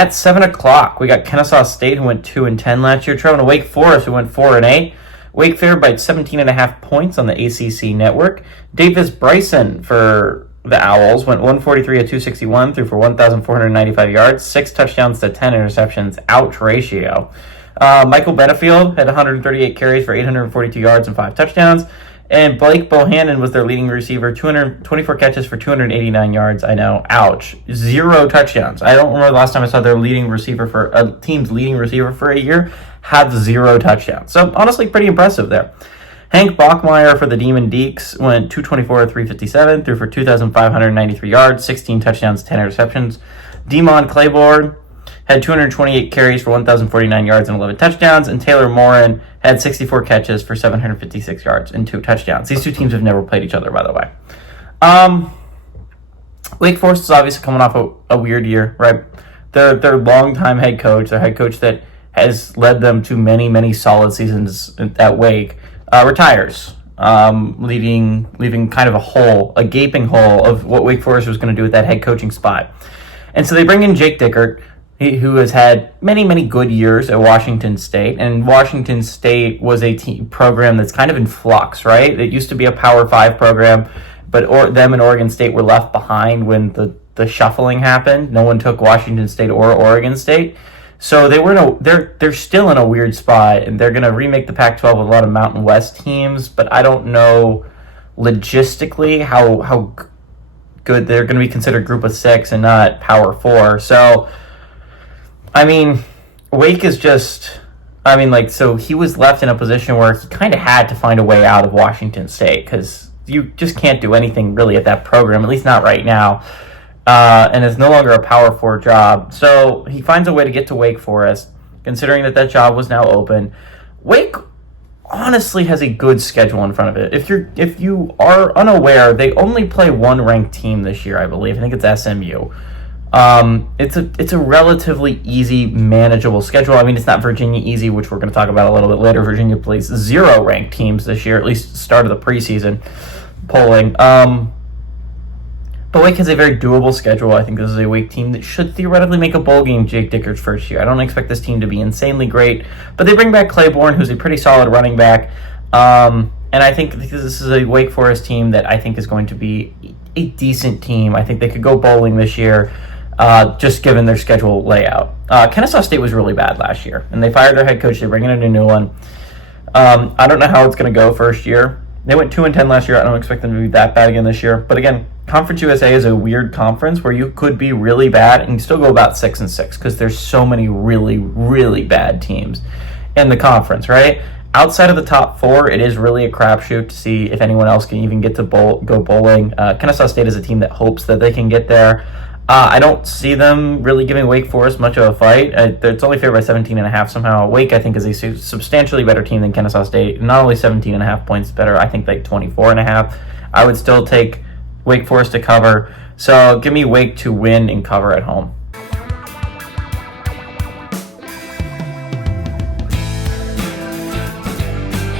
at 7 o'clock, we got Kennesaw State, who went 2-10 last year, traveling to Wake Forest, who went 4-8. Wake favored by 17.5 points on the ACC network. Davis Bryson for the Owls went 143 at 261, threw for 1,495 yards, 6 touchdowns to 10 interceptions. Ouch ratio. Michael Benefield had 138 carries for 842 yards and 5 touchdowns. And Blake Bohannon was their leading receiver, 224 catches for 289 yards. I know, ouch. 0 touchdowns. I don't remember the last time I saw their leading receiver for a team's leading receiver for a year have 0 touchdowns. So honestly, pretty impressive there. Hank Bachmeyer for the Demon Deeks went 224 at 357, threw for 2,593 yards, 16 touchdowns, 10 interceptions. Demon Claiborne had 228 carries for 1,049 yards and 11 touchdowns, and Taylor Morin had 64 catches for 756 yards and 2 touchdowns. These two teams have never played each other, by the way. Wake Forest is obviously coming off a weird year, right? Their longtime head coach, their head coach that has led them to many, many solid seasons at Wake, retires, leaving kind of a gaping hole of what Wake Forest was going to do with that head coaching spot. And so they bring in Jake Dickert, who has had many, many good years at Washington State. And Washington State was a program that's kind of in flux, right? It used to be a Power 5 program, but them and Oregon State were left behind when the shuffling happened. No one took Washington State or Oregon State. So they're still in a weird spot, and they're going to remake the Pac-12 with a lot of Mountain West teams, but I don't know logistically how good they're going to be considered Group of 6 and not Power 4. So I mean, Wake is so he was left in a position where he kind of had to find a way out of Washington State because you just can't do anything really at that program, at least not right now, and it's no longer a Power 4 job. So he finds a way to get to Wake Forest, considering that job was now open. Wake honestly has a good schedule in front of it. If you are unaware, they only play one ranked team this year, I believe. I think it's SMU. It's a relatively easy, manageable schedule. I mean, it's not Virginia easy, which we're going to talk about a little bit later. Virginia plays 0 ranked teams this year, at least start of the preseason polling. But Wake has a very doable schedule. I think this is a Wake team that should theoretically make a bowl game Jake Dicker's first year. I don't expect this team to be insanely great, but they bring back Claiborne, who's a pretty solid running back. And I think this is a Wake Forest team that I think is going to be a decent team. I think they could go bowling this year. Just given their schedule layout. Kennesaw State was really bad last year, and they fired their head coach. They're bringing in a new one. I don't know how it's going to go first year. They went 2-10 last year. I don't expect them to be that bad again this year. But again, Conference USA is a weird conference where you could be really bad and still go about 6-6 because there's so many really, really bad teams in the conference, right? Outside of the top 4, it is really a crapshoot to see if anyone else can even get to go bowling. Kennesaw State is a team that hopes that they can get there. I don't see them really giving Wake Forest much of a fight. It's only favored by 17.5 somehow. Wake, I think, is a substantially better team than Kennesaw State. Not only 17.5 points better, I think like 24.5. I would still take Wake Forest to cover. So give me Wake to win and cover at home.